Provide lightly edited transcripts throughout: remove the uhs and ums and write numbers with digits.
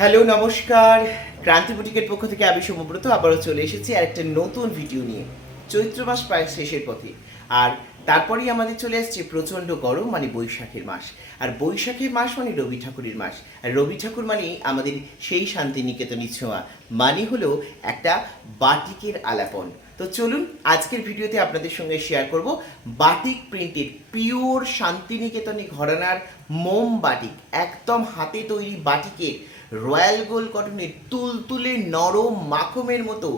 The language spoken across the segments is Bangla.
হ্যালো নমস্কার, ক্রান্তি বুটিকের পক্ষ থেকে আমি সমব্রত আবারও চলে এসেছি আর একটা নতুন ভিডিও নিয়ে। চৈত্র মাস প্রায় শেষের পথে, আর তারপরেই আমাদের চলে আসছে প্রচণ্ড গরম, মানে বৈশাখের মাস। আর বৈশাখের মাস মানে রবি ঠাকুরের মাস, আর রবি ঠাকুর মানে আমাদের সেই শান্তিনিকেতনী ছোঁয়া, মানে হলো একটা বাটিকের আলাপন। তো চলুন আজকের ভিডিওতে আপনাদের সঙ্গে শেয়ার করব বাটিক প্রিন্টেড পিওর শান্তিনিকেতনী ঘরানার মোম বাটিক, একদম হাতে তৈরি বাটিকের রয়্যাল গোল্ড কটনের তুলতুলে নরম মাখমের মতো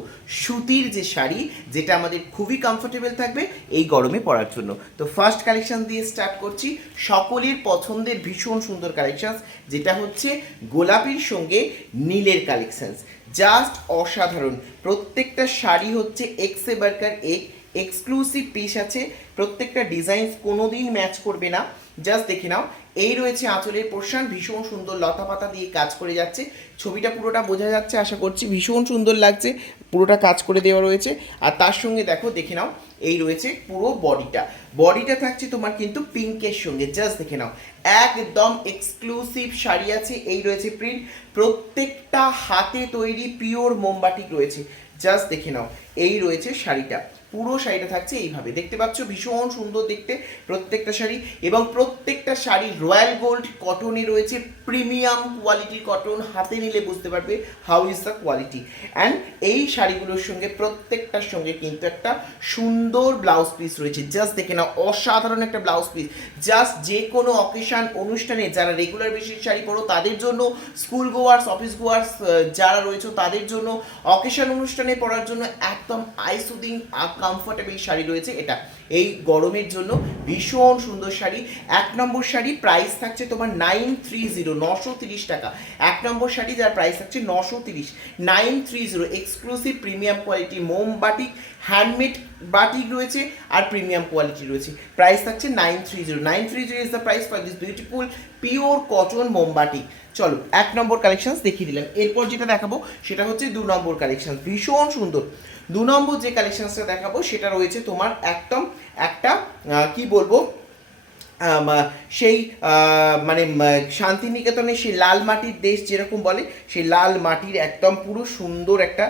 সুতির যে শাড়ি, যেটা আমাদের খুবই কমফোর্টেবল থাকবে এই গরমে পরার জন্য। তো ফার্স্ট কালেকশন দিয়ে স্টার্ট করছি, সকলের পছন্দের ভীষণ সুন্দর কালেকশন, যেটা হচ্ছে গোলাপির সঙ্গে নীলের কালেকশনস। জাস্ট অসাধারণ, প্রত্যেকটা শাড়ি হচ্ছে এক্সে বার্কার এক্সক্লুসিভ পিস আছে, প্রত্যেকটা ডিজাইন কোনোদিন ম্যাচ করবে না। জাস্ট দেখে নাও, এই রয়েছে আঁচলের পোর্শন, ভীষণ সুন্দর লতা পাতা দিয়ে কাজ করে যাচ্ছে। ছবিটা পুরোটা বোঝা যাচ্ছে আশা করছি, ভীষণ সুন্দর লাগছে, পুরোটা কাজ করে দেওয়া রয়েছে। আর তার সঙ্গে দেখে নাও, এই রয়েছে পুরো বডিটা থাকছে তোমার কিন্তু পিঙ্কের সঙ্গে। জাস্ট দেখে নাও, একদম এক্সক্লুসিভ শাড়ি আছে, এই রয়েছে প্রিন্ট, প্রত্যেকটা হাতে তৈরি পিওর মোমবাটিক রয়েছে। জাস্ট দেখে নাও, এই রয়েছে শাড়িটা, পুরো শাড়িটা থাকছে এইভাবে, দেখতে পাচ্ছ ভীষণ সুন্দর দেখতে প্রত্যেকটা শাড়ি। এবং প্রত্যেকটা শাড়ি রয়্যাল গোল্ড কটনে রয়েছে, প্রিমিয়াম কোয়ালিটির কটন, হাতে নিলে বুঝতে পারবে how is the quality. And এই শাড়িগুলোর সঙ্গে প্রত্যেকটার সঙ্গে কিন্তু একটা সুন্দর ব্লাউজ পিস রয়েছে। জাস্ট দেখে নাও, অসাধারণ একটা ব্লাউজ পিস। জাস্ট যে কোনো অকেশান অনুষ্ঠানে যারা রেগুলার বেসিস শাড়ি পরো তাদের জন্য, স্কুল গোয়ার্স অফিস গোয়ার্স যারা রয়েছে তাদের জন্য, অকেশান অনুষ্ঠানে পরার জন্য একদম I soothing R comfortable sari রয়েছে এটা এই গরমের জন্য। ভীষণ সুন্দর শাড়ি। এক নম্বর শাড়ি প্রাইস থাকছে তোমার 930 টাকা। এক নম্বর শাড়ি যার প্রাইস থাকছে 930 এক্সক্লুসিভ প্রিমিয়াম কোয়ালিটি মোম বাটিক, হ্যান্ডমেড বাটিক রয়েছে আর প্রিমিয়াম কোয়ালিটি রয়েছে। প্রাইস থাকছে 930 is the price for this beautiful pure cotton মোম বাটিক। চলো এক নম্বর কালেকশন দেখিয়ে দিলাম, এরপর যেটা দেখাবো সেটা হচ্ছে 2 নম্বর কালেকশন। ভীষণ সুন্দর 2 নম্বর যে কালেকশনসটা দেখাবো সেটা রয়েছে তোমার একদম একটা কি বলবো, সেই মানে শান্তিনিকেতনের সেই লাল মাটির দেশ যেরকম বলে, সেই লাল মাটির একদম পুরো সুন্দর একটা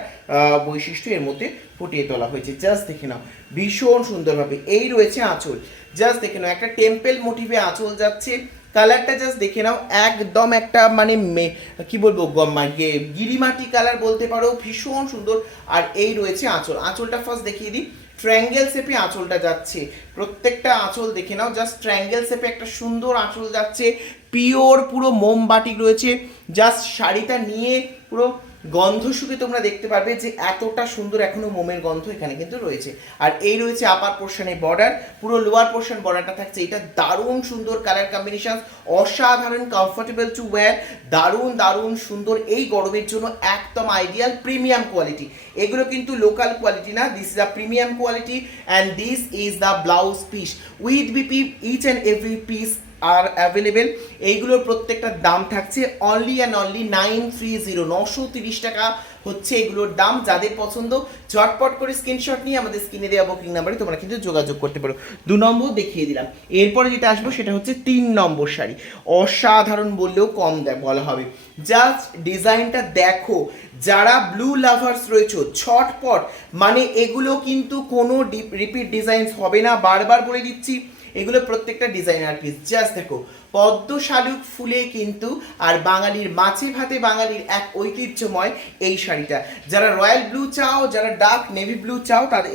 বৈশিষ্ট্য এর মধ্যে ফুটিয়ে তোলা হয়েছে। জাস্ট দেখে নাও, ভীষণ সুন্দরভাবে এই রয়েছে আঁচল। জাস্ট দেখে নাও, একটা টেম্পল মোটিভে আঁচল যাচ্ছে। কালারটা জাস্ট দেখে নাও, একদম একটা মানে কি বলবো, গিরিমাটি কালার বলতে পারো, ভীষণ সুন্দর। আর এই রয়েছে আঁচলটা ফার্স্ট দেখিয়ে দিই, ট্রায়াঙ্গেল শেপে আঁচলটা যাচ্ছে, প্রত্যেকটা আঁচল দেখে নাও, জাস্ট ট্রায়াঙ্গেল শেপে একটা সুন্দর আঁচল যাচ্ছে, পিওর পুরো মোমবাটিক রয়েছে। জাস্ট শাড়িটা নিয়ে পুরো গন্ধ শুকে তোমরা দেখতে পারবে যে এতটা সুন্দর এখনো মোমের গন্ধ এখানে কিন্তু রয়েছে। আর এই রয়েছে আপার পোর্শনে বর্ডার, পুরো লোয়ার পোর্শন বর্ডারটা থাকছে, এটা দারুণ সুন্দর কালার কম্বিনেশন, অসাধারণ কমফোর্টেবল টু ওয়্যার, দারুণ সুন্দর এই গরমের জন্য একদম আইডিয়াল প্রিমিয়াম কোয়ালিটি। এগুলো কিন্তু লোকাল কোয়ালিটি না, this is a premium quality and this is the blouse piece with BP, each and every piece are available. এইগুলোর প্রত্যেকটার দাম থাকছে অনলি অ্যান্ড অনলি 930 টাকা হচ্ছে এগুলোর দাম। যাদের পছন্দ ঝটপট করে স্ক্রিনশট নিয়ে আমাদের স্ক্রিনে দেওয়া বুকিং নাম্বারে তোমরা কিন্তু যোগাযোগ করতে পারো। 2 নম্বর দেখিয়ে দিলাম, এরপরে যেটা আসবো সেটা হচ্ছে 3 নম্বর শাড়ি। অসাধারণ বললেও কম বলা হবে। জাস্ট ডিজাইনটা দেখো, যারা ব্লু লাভার্স রয়েছে ছটপট, মানে এগুলো কিন্তু কোনো রিপিট ডিজাইন হবে না, বারবার বলে দিচ্ছি, এগুলো প্রত্যেকটা ডিজাইনার পিস। জাস্ট দেখো, পদ্ম শালুক ফুলে কিন্তু আর বাঙালির মাছে ভাতে বাঙালির এক ঐতিহ্যময় এই শাড়িটা। যারা রয়্যাল ব্লু চাও, যারা ডার্ক নেভি ব্লু চাও, তাদের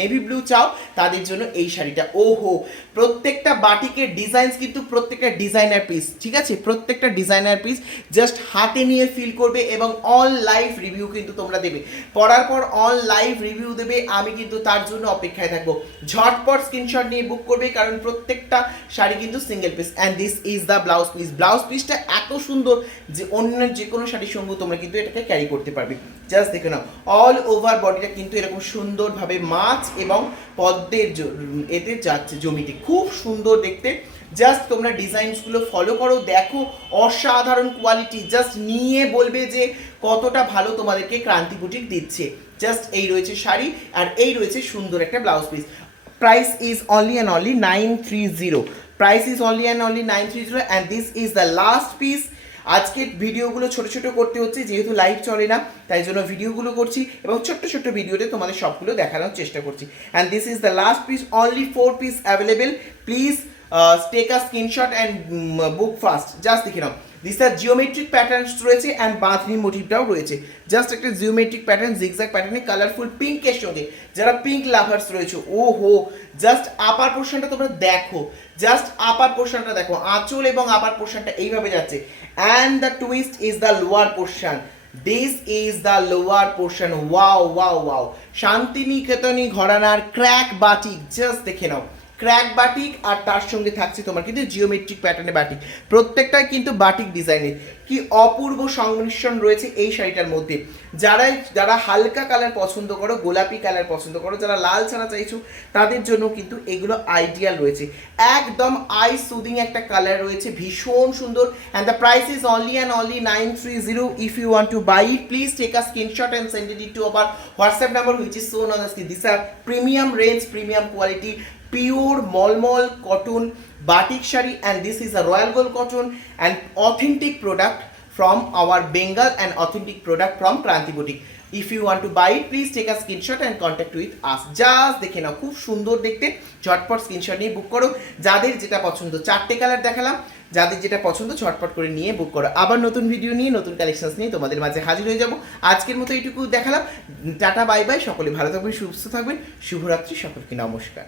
নেভি ব্লু চাও, তাদের জন্য এই শাড়িটা। ওহো, প্রত্যেকটা বাটিকের ডিজাইনস কিন্তু প্রত্যেকটা ডিজাইনার পিস, ঠিক আছে, প্রত্যেকটা ডিজাইনার পিস। জাস্ট হাতে নিয়ে ফিল করবে এবং অন লাইভ রিভিউ কিন্তু তোমরা দেবে, পরার পর অন লাইভ রিভিউ দেবে, আমি কিন্তু তার জন্য অপেক্ষায় থাকবো। ঝটপট স্ক্রিনশট নিয়ে বুক করবে, কারণ প্রত্যেকটা শাড়ি কিন্তু single piece. And this is the blouse piece. Blouse পিসটা এত সুন্দর যে অন্য যে কোনো শাড়ির সঙ্গে তোমরা কিন্তু এটাকে ক্যারি করতে পারবে। জাস্ট দেখে নাও, অল ওভার বডিটা কিন্তু এরকম সুন্দরভাবে মাছ এবং পদ্মের এতে যাচ্ছে জমিতে, খুব সুন্দর দেখতে। জাস্ট তোমরা ডিজাইনসগুলো ফলো করো, দেখো অসাধারণ কোয়ালিটি, জাস্ট নিয়ে বলবে যে কতটা ভালো তোমাদেরকে ক্রান্তি বুটিক দিচ্ছে। জাস্ট এই রয়েছে শাড়ি আর এই রয়েছে সুন্দর একটা blouse piece. Price is only and only 930. Price is only and only 930 and this is the last piece. আজকের ভিডিওগুলো ছোট ছোট করতে হচ্ছে, যেহেতু লাইভ চলে না তাই জন্য ভিডিওগুলো করছি এবং ছোট্ট ছোট্ট ভিডিওতে তোমাদের সবগুলো দেখানোর চেষ্টা করছি। And this is the last piece, only 4 piece available. Please take a screenshot and book fast. Just দেখে নাও, দিস আর জিওমেট্রিক প্যাটার্নস রয়েছে অ্যান্ড বাঁধনি মোটিভটাও রয়েছে। জাস্ট একটা জিওমেট্রিক প্যাটার্ন, জিগজ্যাগ প্যাটার্নে কালারফুল পিঙ্কের সঙ্গে। যারা পিঙ্ক লাভার্স রয়েছে, ও হো, জাস্ট আপার পোর্শনটা তোমরা দেখো, জাস্ট আপার পোর্শনটা দেখো, আঁচল এবং আপার পোর্শনটা এইভাবে যাচ্ছে। And the twist is the lower portion. This is the lower portion. Wow wow wow, শান্তিনিকেতনী ঘরানার ক্র্যাক বাটিক। জাস্ট দেখে নাও, ক্র্যাক বাটিক আর তার সঙ্গে থাকছে তোমার কিন্তু জিওমেট্রিক প্যাটার্নে বাটিক। প্রত্যেকটাই কিন্তু বাটিক ডিজাইনের। কি অপূর্ব সংমিশ্রণ রয়েছে এই শাড়িটার মধ্যে। যারা হালকা কালার পছন্দ করো, গোলাপি কালার পছন্দ করো, যারা লাল ছাড়া চাইছো, তাদের জন্য কিন্তু এগুলো আইডিয়াল রয়েছে। একদম আই সুদিং একটা কালার রয়েছে, ভীষণ সুন্দর। And the price is only and only 930। If you want to buy it, please take a screenshot and send it to our WhatsApp number which is shown on the screen. This are premium range, premium quality, pure mulmul cotton batik shari, and this is a royal gold cotton and authentic product from our Bengal and authentic product from Kranti Boutique. If you want to buy it, please take a screenshot and contact with us. Just দেখে নাও, খুব সুন্দর দেখতে। ঝটপট স্ক্রিনশট নিয়ে বুক করো। যাদের যেটা পছন্দ, 4টে কালার দেখালাম, যাদের যেটা পছন্দ ঝটপট করে নিয়ে বুক করো। আবার নতুন ভিডিও নিয়ে, নতুন কালেকশনস নিয়ে তোমাদের মাঝে হাজির হয়ে যাব। আজকের মতো এইটুকু দেখালাম। টাটা বাই বাই, সকলে ভালো থাকবেন, সুস্থ থাকবেন, শুভরাত্রি সকলকে, নমস্কার।